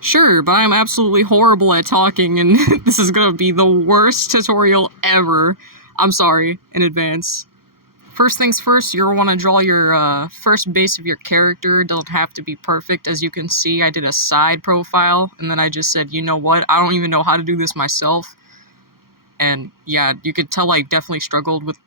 Sure, but I'm absolutely horrible at talking, and this is gonna be the worst tutorial ever. I'm sorry in advance. First things first, you'll want to draw your first base of your character. It doesn't have to be perfect. As you can see, I did a side profile, and then I just said, you know what, I don't even know how to do this myself. And yeah, you could tell I definitely struggled with...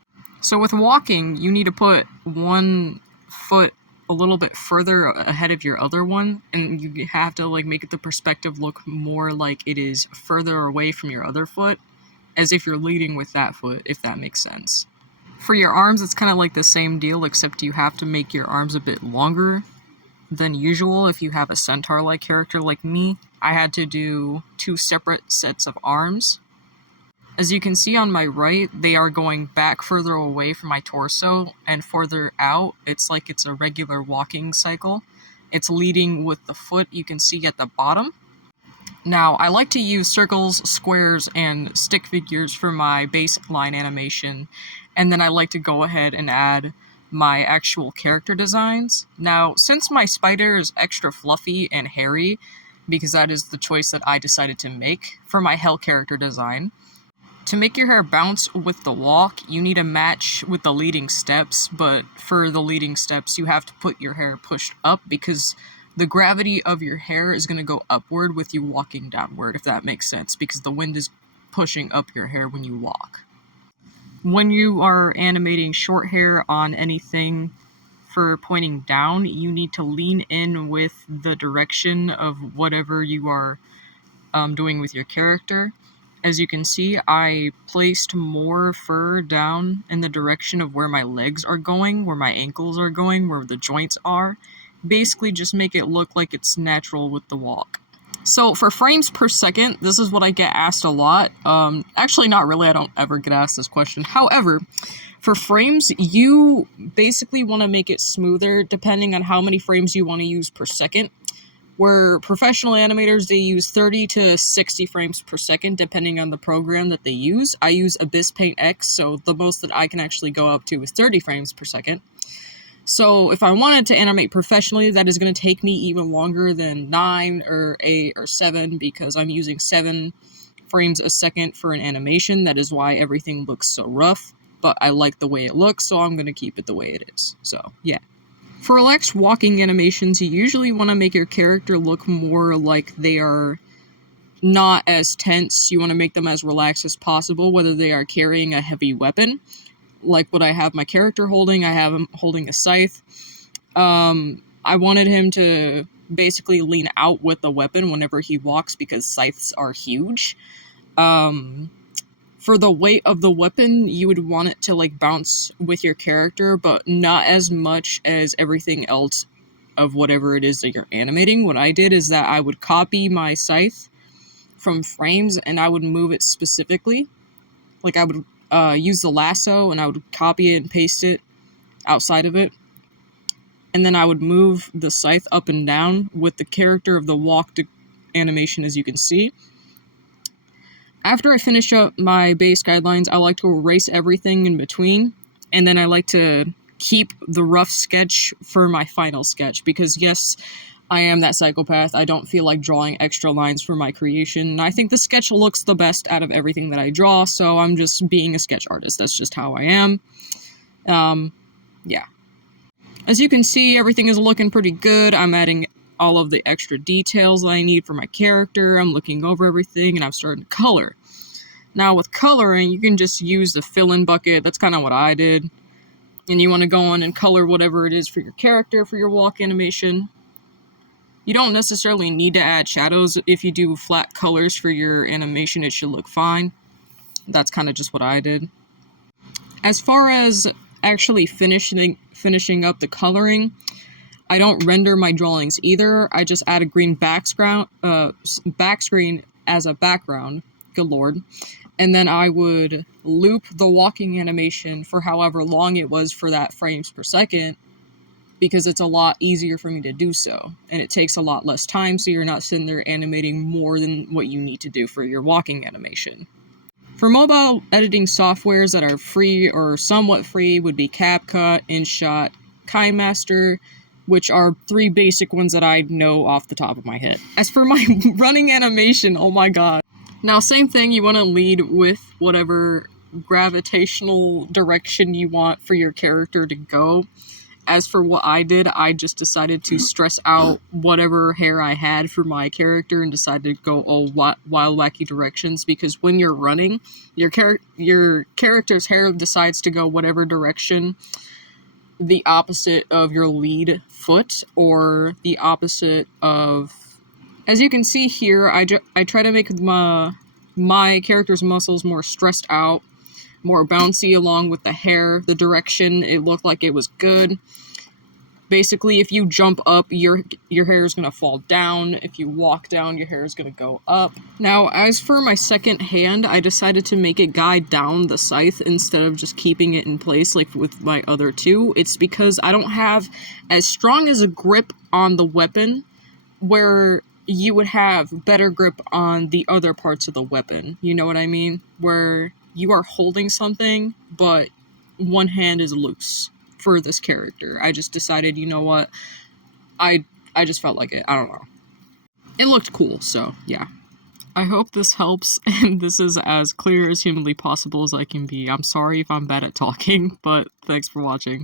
So with walking, you need to put one foot a little bit further ahead of your other one, and you have to like make the perspective look more like it is further away from your other foot, as if you're leading with that foot, if that makes sense. For your arms, it's kind of like the same deal, except you have to make your arms a bit longer than usual. If you have a centaur-like character like me, I had to do 2 separate sets of arms. As you can see on my right, they are going back further away from my torso, and further out, it's like it's a regular walking cycle. It's leading with the foot you can see at the bottom. Now, I like to use circles, squares, and stick figures for my baseline animation, and then I like to go ahead and add my actual character designs. Now, since my spider is extra fluffy and hairy, because that is the choice that I decided to make for my hell character design, to make your hair bounce with the walk, you need a match with the leading steps, but for the leading steps, you have to put your hair pushed up because the gravity of your hair is going to go upward with you walking downward, if that makes sense, because the wind is pushing up your hair when you walk. When you are animating short hair on anything for pointing down, you need to lean in with the direction of whatever you are doing with your character. As you can see, I placed more fur down in the direction of where my legs are going, where my ankles are going, where the joints are. Basically, just make it look like it's natural with the walk. So for frames per second, this is what I get asked a lot. Actually, not really. I don't ever get asked this question. However, for frames, you basically want to make it smoother depending on how many frames you want to use per second. Where professional animators, they use 30 to 60 frames per second, depending on the program that they use. I use Abyss Paint X, so the most that I can actually go up to is 30 frames per second. So if I wanted to animate professionally, that is going to take me even longer than 9 or 8 or 7, because I'm using 7 frames a second for an animation. That is why everything looks so rough, but I like the way it looks, so I'm going to keep it the way it is. So, yeah. For relaxed walking animations, you usually want to make your character look more like they are not as tense. You want to make them as relaxed as possible, whether they are carrying a heavy weapon, like what I have my character holding. I have him holding a scythe. I wanted him to basically lean out with the weapon whenever he walks, because scythes are huge. For the weight of the weapon, you would want it to like bounce with your character, but not as much as everything else of whatever it is that you're animating. What I did is that I would copy my scythe from frames and I would move it specifically. Like I would use the lasso and I would copy it and paste it outside of it. And then I would move the scythe up and down with the character of the walk animation, as you can see. After I finish up my base guidelines, I like to erase everything in between, and then I like to keep the rough sketch for my final sketch, because yes, I am that psychopath. I don't feel like drawing extra lines for my creation, and I think the sketch looks the best out of everything that I draw, so I'm just being a sketch artist. That's just how I am. Yeah. As you can see, everything is looking pretty good. I'm adding all of the extra details that I need for my character. I'm looking over everything, and I'm starting to color. Now, with coloring, you can just use the fill-in bucket. That's kind of what I did. And you want to go on and color whatever it is for your character, for your walk animation. You don't necessarily need to add shadows. If you do flat colors for your animation, it should look fine. That's kind of just what I did. As far as actually finishing up the coloring, I don't render my drawings either. I just add a green backscreen as a background. Good lord. And then I would loop the walking animation for however long it was for that frames per second, because it's a lot easier for me to do so. And it takes a lot less time, so you're not sitting there animating more than what you need to do for your walking animation. For mobile editing softwares that are free or somewhat free would be CapCut, InShot, KineMaster, which are 3 basic ones that I know off the top of my head. As for my running animation, oh my god. Now, same thing, you want to lead with whatever gravitational direction you want for your character to go. As for what I did, I just decided to stress out whatever hair I had for my character and decided to go all wild, wacky directions, because when you're running, your character's hair decides to go whatever direction the opposite of your lead foot, or the opposite of... As you can see here, I try to make my character's muscles more stressed out, more bouncy along with the hair, the direction. It looked like it was good. Basically, if you jump up, your hair is going to fall down. If you walk down, your hair is going to go up. Now, as for my second hand, I decided to make it guide down the scythe instead of just keeping it in place like with my other 2. It's because I don't have as strong as a grip on the weapon, where you would have better grip on the other parts of the weapon. You know what I mean? Where you are holding something, but one hand is loose for this character. I just decided, you know what? I just felt like it. I don't know. It looked cool, so yeah. I hope this helps, and this is as clear as humanly possible as I can be. I'm sorry if I'm bad at talking, but thanks for watching.